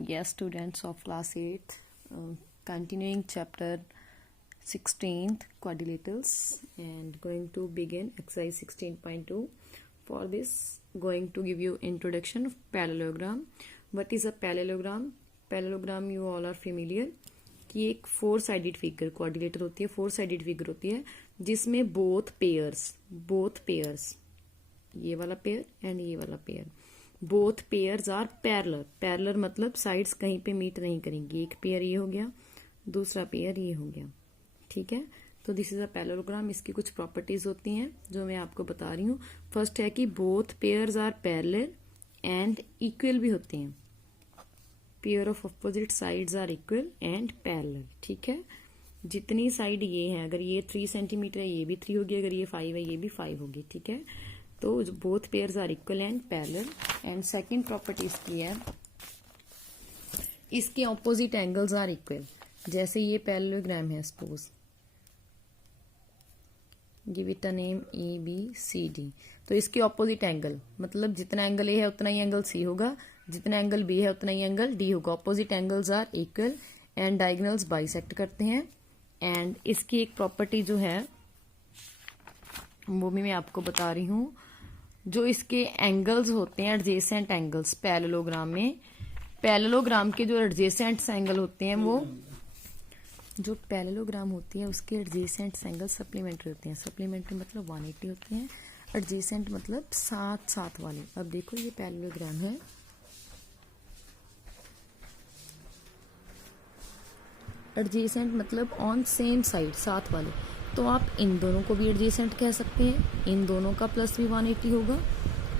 Yes, students of class 8th, continuing chapter 16th quadrilaterals and going to begin exercise 16.2. For this, going to give you introduction of parallelogram. What is a parallelogram? Parallelogram you all are familiar कि एक four sided figure quadrilateral होती है, four sided figure होती है जिसमें both pairs ये वाला pair and ये वाला pair, both pairs are parallel मतलब साइड्स कहीं पे मीट नहीं करेंगी। एक पेयर ये हो गया, दूसरा पेयर ये हो गया, ठीक है। तो दिस इज अ पैरेललोग्राम। इसकी कुछ प्रॉपर्टीज होती हैं जो मैं आपको बता रही हूँ। फर्स्ट है कि both pairs are parallel and equal भी होते हैं। Pair of opposite sides are equal and parallel, ठीक है। जितनी साइड ये है, अगर ये 3 सेंटीमीटर है ये भी 3 होगी, अगर ये 5 है ये भी 5 होगी, ठीक है। तो both pairs are equal and parallel. And second property इसकी है इसके ऑपोजिट एंगल्स आर इक्वल। जैसे ये पैरेललोग्राम है, suppose give it a name ABCD, तो इसके ऑपोजिट एंगल मतलब जितना एंगल ए है उतना ही एंगल सी होगा, जितना एंगल बी है उतना ही एंगल डी होगा। Opposite angles are equal and diagonals bisect करते हैं। एंड इसकी एक प्रॉपर्टी जो है वो भी मैं आपको बता रही हूँ। जो इसके एंगल्स होते हैं एडजेसेंट एंगल्स पैरेललोग्राम में, पैरेललोग्राम के जो एडजेसेंट एंगल होते हैं वो जो पैरेललोग्राम होती है उसके एडजेसेंट एंगल सप्लीमेंट्री होते हैं। सप्लीमेंट्री मतलब 180 होते हैं, एडजेसेंट मतलब साथ साथ वाले। अब देखो ये पैरेललोग्राम है, एडजेसेंट मतलब ऑन सेम साइड साथ वाले। तो आप इन दोनों को भी एडजेसेंट कह सकते हैं, इन दोनों का प्लस भी 180 होगा,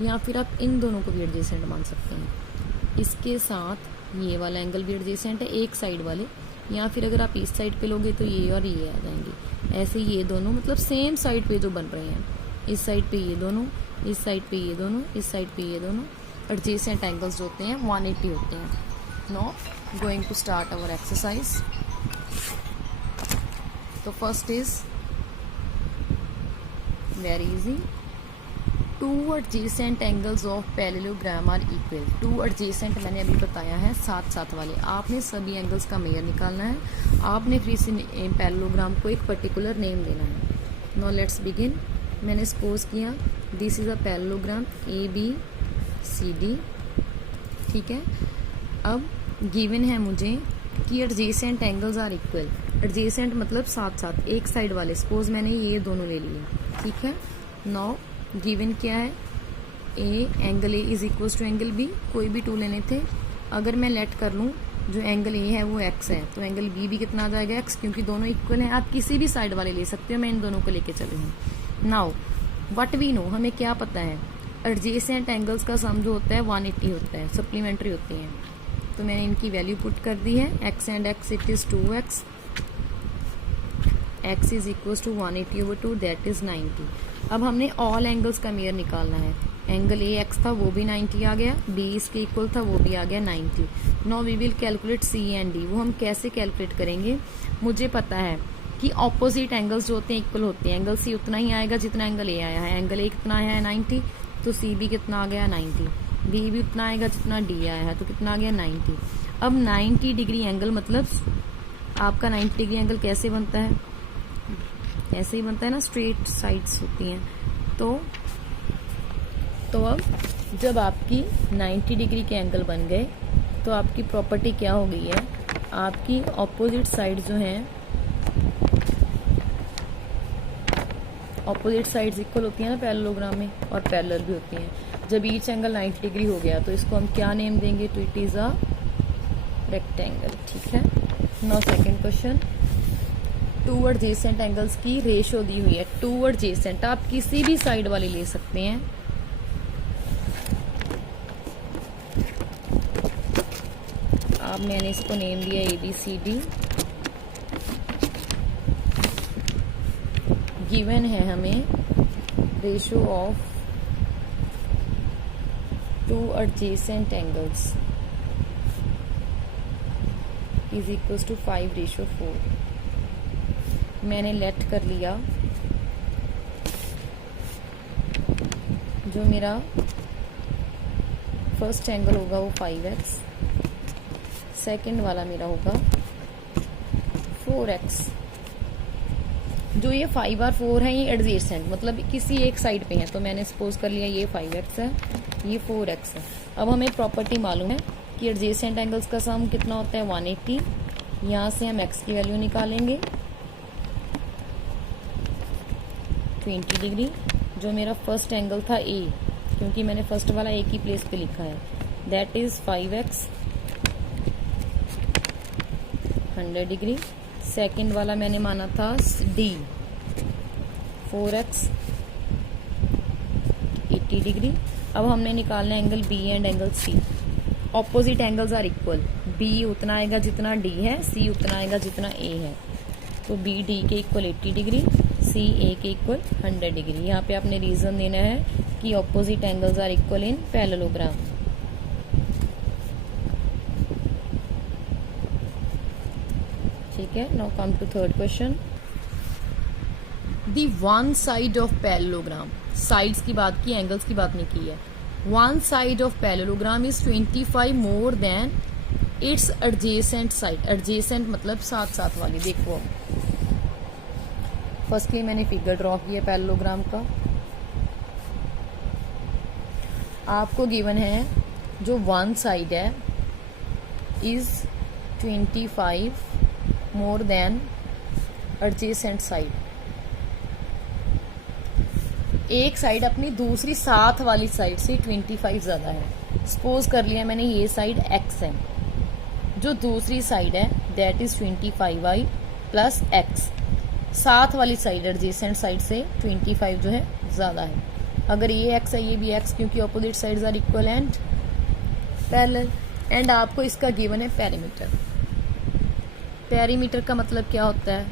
या फिर आप इन दोनों को भी एडजेसेंट मान सकते हैं। इसके साथ ये वाला एंगल भी एडजेसेंट है एक साइड वाले, या फिर अगर आप इस साइड पे लोगे तो ये और ये आ जाएंगे। ऐसे ये दोनों मतलब सेम साइड पे जो बन रहे हैं, इस साइड पे ये दोनों, इस साइड पे ये दोनों, इस साइड पे ये दोनों, एडजेसेंट एंगल्स जो होते हैं 180 होते हैं। Now going to start our exercise. तो first is very easy, two adjacent angles of parallelogram are equal. Two adjacent मैंने अभी बताया है साथ साथ वाले। आपने सभी एंगल्स का मेजर निकालना है, आपने फिर इस पैरेललोग्राम को एक पर्टिकुलर नेम देना है। Now let's begin. मैंने सपोज किया this is a parallelogram ABCD, ठीक है। अब गिवन है मुझे कि adjacent angles are equal. Adjacent मतलब साथ साथ एक साइड वाले। सपोज मैंने ये दोनों ले लिए, ठीक है। नाउ गिवन क्या है, angle A is equal to angle B। कोई भी टू लेने थे। अगर मैं लेट कर लूँ जो एंगल A है वो x है, तो एंगल B भी कितना आ जाएगा x, क्योंकि दोनों इक्वल हैं। आप किसी भी साइड वाले ले सकते हो, मैं इन दोनों को लेके चली हूँ। नाउ व्हाट वी नो, हमें क्या पता है, एडजेसेंट एंगल्स का सम जो होता है 180 होता है, सप्लीमेंट्री होती हैं। तो मैंने इनकी वैल्यू पुट कर दी है, x and x it is 2x, x is equal to 180/2 that is 90। अब हमने ऑल एंगल्स का मेजर निकालना है। एंगल ए एक्स था वो भी 90 आ गया, बी इसके इक्वल था वो भी आ गया 90। Now we will calculate C and D. वो हम कैसे कैलकुलेट करेंगे, मुझे पता है कि ऑपोजिट एंगल्स जो होते हैं इक्वल होते हैं। एंगल सी उतना ही आएगा जितना एंगल ए आया है। एंगल ए कितना आया है 90, तो सी भी कितना आ गया 90। बी भी उतना आएगा जितना डी आया है, तो कितना आ गया 90। अब 90 डिग्री एंगल मतलब आपका 90 डिग्री एंगल कैसे बनता है, ऐसे ही बनता है ना, स्ट्रेट साइड्स होती हैं। तो अब जब आपकी 90 डिग्री के एंगल बन गए तो आपकी प्रॉपर्टी क्या हो गई है, आपकी ऑपोजिट साइड जो हैं, ऑपोजिट साइड्स इक्वल होती हैं ना पैरेललोग्राम में, और पैरेलल भी होती हैं। जब ईच एंगल 90 डिग्री हो गया तो इसको हम क्या नेम देंगे, तो इट इज अ रेक्टेंगल, ठीक है। Now second question, to adjacent angles की रेशियो दी हुई है। टू एडजेसेंट आप किसी भी साइड वाले ले सकते हैं। अब मैंने इसको नेम दिया ABCD। गिवन है हमें ratio of two adjacent angles is equal to 5:4। मैंने लेट कर लिया जो मेरा फर्स्ट एंगल होगा वो 5x, सेकंड वाला मेरा होगा 4x। जो ये 5 और 4 है ये एडजेसेंट, मतलब किसी एक साइड पे है, तो मैंने सपोज कर लिया ये 5x है, ये 4x है। अब हमें प्रॉपर्टी मालूम है कि एडजेसेंट एंगल्स का सम कितना होता है 180। यहाँ से हम x की वैल्यू निकालेंगे 20 डिग्री। जो मेरा फर्स्ट एंगल था A, क्योंकि मैंने फर्स्ट वाला A की प्लेस पे लिखा है, that is 5x 100 degree. Second वाला मैंने माना था D 4x 80 डिग्री। अब हमने निकालना है angle B and angle C। Opposite angles are equal, B उतना आएगा जितना D है, C उतना आएगा जितना A है। तो B D के इक्वल 80 डिग्री, C A के इक्वल 100 डिग्री। यहाँ पे आपने रीजन देना है कि opposite angles are equal in parallelogram. ठीक है, now come to third question. The one side of parallelogram, sides की बात की, एंगल्स की बात नहीं की है। One side of parallelogram is 25 more than its adjacent side. Adjacent मतलब साथ साथ वाली। देखो फर्स्टली मैंने फिगर ड्रॉ किया पैरेललोग्राम का। आपको गिवन है जो वन साइड है is 25 more then adjacent side. एक साइड अपनी दूसरी साथ वाली साइड से 25 ज्यादा है। सपोज कर लिया मैंने ये साइड x है, जो दूसरी साइड है that is 25y plus x। साथ वाली साइड एडजेसेंट साइड से 25 जो है ज्यादा है। अगर ये x है ये भी x, क्योंकि opposite sides are equal and parallel. And आपको इसका गिवन है पेरीमीटर। पेरीमीटर का मतलब क्या होता है?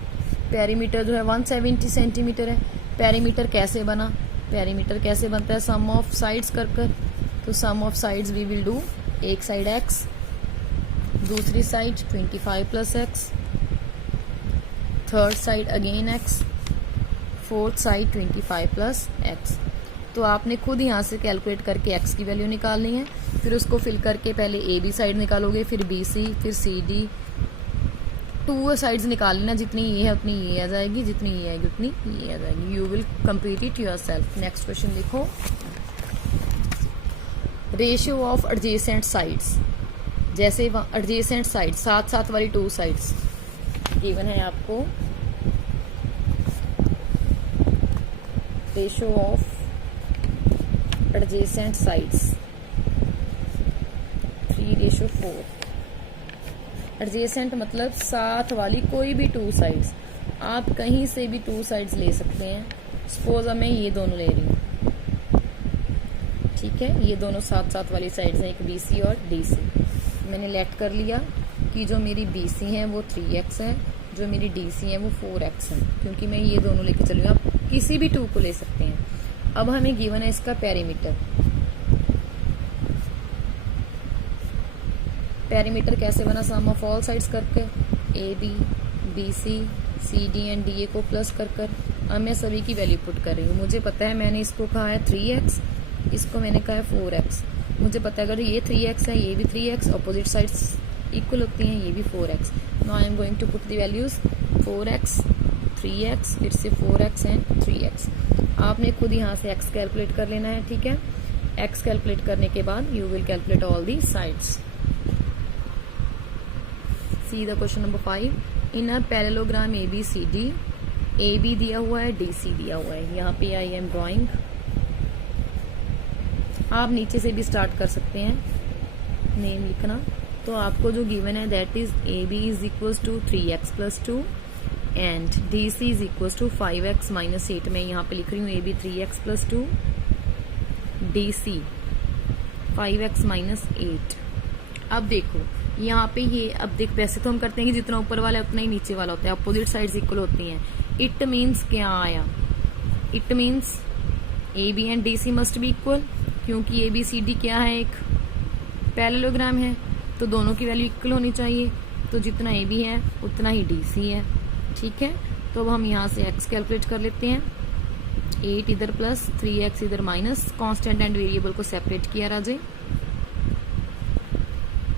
पेरीमीटर जो है 170 सेंटीमीटर है। पेरीमीटर कैसे बना? पेरीमीटर कैसे बनता है? सम ऑफ साइड्स कर कर। तो sum of sides we will do, एक साइड x, दूसरी side 25 plus x, third side again x, fourth side 25 plus x। तो आपने खुद यहाँ से कैलकुलेट करके x की वैल्यू निकालनी है, फिर उसको फिल करके पहले ए बी साइड निकालोगे, फिर बी सी, फिर सी डी। टू साइड्स निकाल लेना, जितनी ये है उतनी ये आ जाएगी, जितनी ये आएगी उतनी ये आ जाएगी। You will complete it yourself. Next question देखो, रेशियो ऑफ एडजेसेंट साइड्स। जैसे एडजेसेंट साइड साथ साथ वाली टू साइड्स गिवन है आपको, ratio of adjacent sides 3:4। Adjacent मतलब साथ वाली कोई भी टू साइड्स। आप कहीं से भी टू साइड्स ले सकते हैं। सपोज मैं ये दोनों ले रही हूँ, ठीक है, ये दोनों साथ साथ वाली साइड्स हैं, एक BC और DC। मैंने लेट कर लिया कि जो मेरी BC है वो 3x है, जो मेरी DC है वो 4x है, क्योंकि मैं ये दोनों लेके चलूँगी। आप किसी भी टू को ले सकते हैं। अब हमें गिवन है इसका पेरीमीटर। पेरीमीटर कैसे बना? सम ऑफ ऑल साइड्स करके AB, BC, CD and DA को प्लस कर कर। अब मैं सभी की वैल्यू पुट कर रही हूँ। मुझे पता है मैंने इसको कहा है 3x, इसको मैंने कहा है 4x। मुझे पता है अगर ये 3x है ये भी 3x, अपोजिट साइड्स इक्वल होती हैं, ये भी 4x। Now I am going to put the values 4x, 3x, फिर से 4x एंड 3x। आपने खुद यहाँ से x कैलकुलेट कर लेना है, ठीक है। x कैलकुलेट करने के बाद you will calculate all the sides. See the question number 5। In a parallelogram ABCD, AB दिया हुआ है, DC दिया हुआ है। यहाँ पे आई एम ड्राइंग। आप नीचे से भी स्टार्ट कर सकते हैं नेम लिखना। तो आपको जो गिवन है that is AB is equals to 3x प्लस 2 and DC is equals to 5x minus 8। मैं यहाँ पे लिख रही हूँ AB 3x प्लस 2, DC 5x माइनस 8। अब देखो यहाँ पे ये, अब देख वैसे तो हम करते हैं कि जितना ऊपर वाला है उतना ही नीचे वाला होता है, अपोजिट साइड्स इक्वल होती हैं। इट मीन्स क्या आया? It means AB and DC must be equal, क्योंकि ABCD क्या है? एक पैरेललोग्राम है, तो दोनों की वैल्यू इक्वल होनी चाहिए। तो जितना AB है उतना ही DC है, ठीक है। तो अब हम यहाँ से x कैलकुलेट कर लेते हैं। 8 इधर प्लस 3x इधर माइनस, कांस्टेंट एंड वेरिएबल को सेपरेट किया राजे।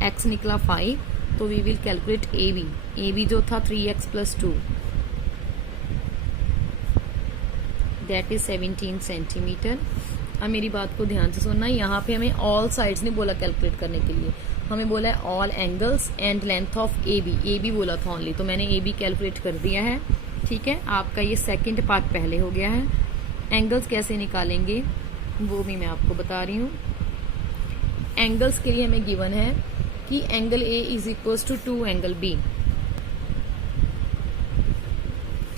x निकला 5, तो we will calculate A B जो था 3x प्लस 2 दैट इज 17 सेंटीमीटर। अब मेरी बात को ध्यान से सुनना, यहाँ पे हमें ऑल साइड्स नहीं बोला कैलकुलेट करने के लिए, हमें बोला है all angles and length of A B बोला था ओनली, तो मैंने ए बी कैलकुलेट कर दिया है। ठीक है, आपका ये सेकंड पार्ट पहले हो गया है। एंगल्स कैसे निकालेंगे वो भी मैं आपको बता रही हूँ। एंगल्स के लिए हमें गिवन है कि angle A is equal to 2 angle B.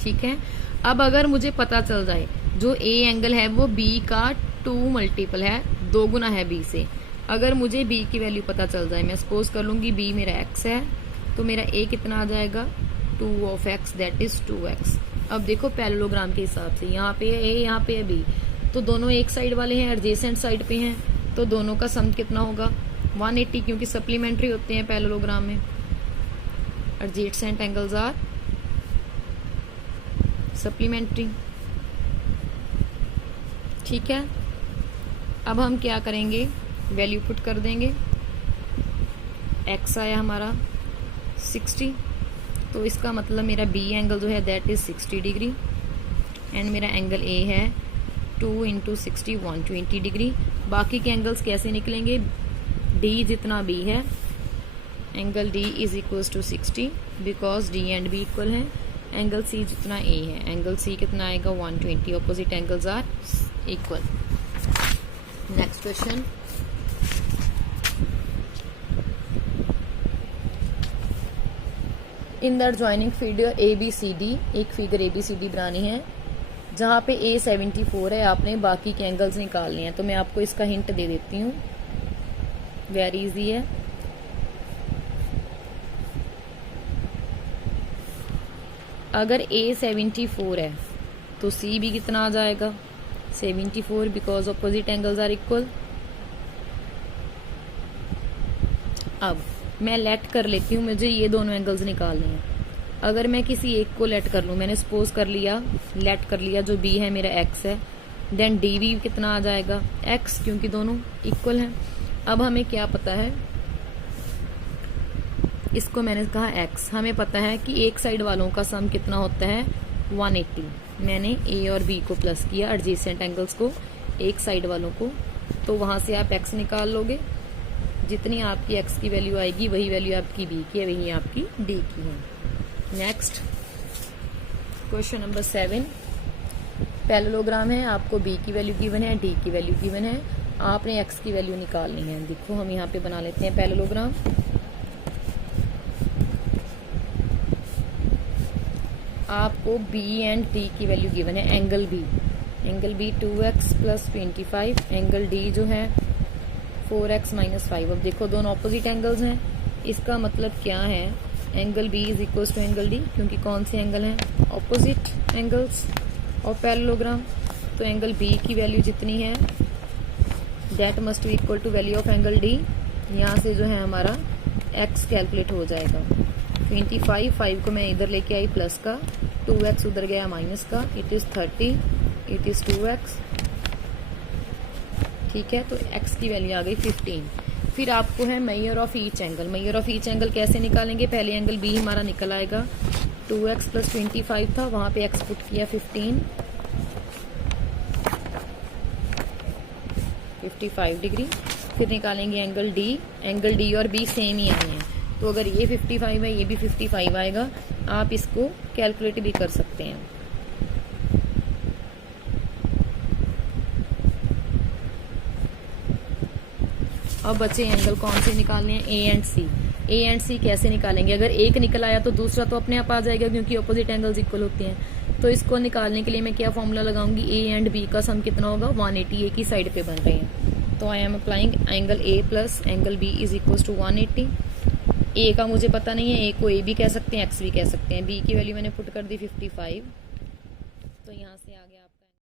ठीक है, अब अगर मुझे पता चल जाए जो ए एंगल है वो बी का 2 मल्टीपल है, 2 गुना है बी से, अगर मुझे बी की वैल्यू पता चल जाए, मैं सपोज कर लूंगी बी मेरा एक्स है, तो मेरा ए कितना आ जाएगा 2 of x that is 2x। अब देखो पैरेललोग्राम के हिसाब से यहाँ पे है ए, यहाँ पे है बी, तो दोनों एक साइड वाले हैं, एडजेसेंट साइड पे हैं, तो दोनों का सम कितना होगा 180, क्योंकि सप्लीमेंट्री होते हैं पैरेललोग्राम में। Adjacent angles are supplementary. ठीक है, अब हम क्या करेंगे, वैल्यू पुट कर देंगे। x आया हमारा 60, तो इसका मतलब मेरा b एंगल जो है दैट इज 60 डिग्री एंड मेरा एंगल a है 2 इंटू 60 120 डिग्री। बाकी के एंगल्स कैसे निकलेंगे, d जितना b है, angle d is equal to 60 because d and b equal है। एंगल c जितना a है, एंगल c कितना आएगा 120, opposite angles are equal. Next question, in the joining figure ABCD, एक फिगर ABCD बनानी है जहां पे A 74 है, आपने बाकी के एंगल्स निकालने हैं। तो मैं आपको इसका हिंट दे देती हूँ, वेरी इजी है। अगर A 74 है तो C भी कितना आ जाएगा 74 because opposite angles are equal. अब मैं लेट कर लेती हूँ, मुझे ये दोनों एंगल्स निकालने हैं। अगर मैं किसी एक को लेट कर लूँ, मैंने सपोज कर लिया, लेट कर लिया, जो B है मेरा x है, देन डी भी कितना आ जाएगा x, क्योंकि दोनों इक्वल हैं। अब हमें क्या पता है, इसको मैंने कहा x, हमें पता है कि एक साइड वालों का सम कितना होता है 180। मैंने a और b को प्लस किया, एडजेसेंट एंगल्स को, एक साइड वालों को, तो वहां से आप x निकाल लोगे। जितनी आपकी x की वैल्यू आएगी वही वैल्यू आपकी b की है, वही आपकी d की है। नेक्स्ट क्वेश्चन नंबर 7, पैरेललोग्राम है, आपको b की वैल्यू गिवन है, d की वैल्यू गिवन है, आपने x की वैल्यू निकालनी है। देखो हम यहाँ पे बना लेते हैं पैरेललोग्राम। आपको b एंड d की वैल्यू गिवन है। Angle b 2x plus 25, angle d जो है 4x माइनस 5। अब देखो दोनों ऑपोजिट एंगल्स हैं, इसका मतलब क्या है, angle b is equal to angle d, क्योंकि कौन से एंगल हैं ऑपोजिट एंगल्स ऑफ पैरेललोग्राम। तो एंगल b की वैल्यू जितनी है that must be equal to value of angle d। यहाँ से जो है हमारा x कैलकुलेट हो जाएगा 25, 5 को मैं इधर लेके आई प्लस का, 2x उधर गया माइनस का, it is 30, it is 2x। ठीक है, तो x की वैल्यू आ गई 15। फिर आपको है measure of each angle. Measure of each angle कैसे निकालेंगे, पहले एंगल b हमारा निकल आएगा, 2x प्लस 25 था, वहां पे x पुट किया 55 डिग्री। फिर निकालेंगे एंगल d, एंगल d और b सेम ही है, तो अगर ये 55 है ये भी 55 आएगा। आप इसको कैलकुलेट भी कर सकते हैं। अब बचे एंगल कौन से निकालने हैं, A and C. A and सी कैसे निकालेंगे, अगर एक निकल आया तो दूसरा तो अपने आप आ जाएगा, क्योंकि ऑपोजिट एंगल्स इक्वल होते हैं। तो इसको निकालने के लिए मैं क्या फॉर्मूला लगाऊंगी, ए एंड बी का सम कितना होगा 180, एक ही साइड पे बन रहे हैं। तो I am applying angle A plus angle B is equal to 180। A का मुझे पता नहीं है, ए को ए भी कह सकते हैं, एक्स भी कह सकते हैं। बी की वैल्यू मैंने पुट कर दी 55, तो यहाँ से आ गया